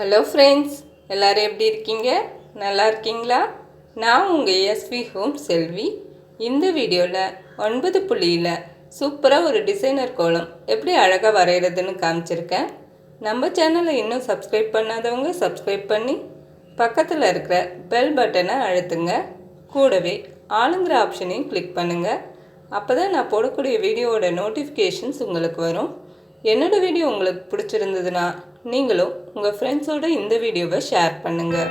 Hello friends, எல்லோரும் எப்படி இருக்கீங்க? நல்லா இருக்கீங்களா? நான் உங்கள் எஸ்வி ஹோம் செல்வி. இந்த வீடியோவில் 9 புள்ளியில் சூப்பராக ஒரு டிசைனர் கோலம் எப்படி அழகாக வரைகிறதுன்னு காமிச்சிருக்கேன். நம்ம சேனலை இன்னும் சப்ஸ்கிரைப் பண்ணாதவங்க சப்ஸ்கிரைப் பண்ணி பக்கத்தில் இருக்கிற பெல் பட்டனை அழுத்துங்க. கூடவே ஆளுங்கிற ஆப்ஷனையும் கிளிக் பண்ணுங்கள். அப்போ தான் நான் போடக்கூடிய வீடியோவோட நோட்டிஃபிகேஷன்ஸ் உங்களுக்கு வரும். என்னோடய வீடியோ உங்களுக்கு பிடிச்சிருந்ததுன்னா நீங்களும் உங்கள் ஃப்ரெண்ட்ஸோடு இந்த வீடியோவை ஷேர் பண்ணுங்கள்.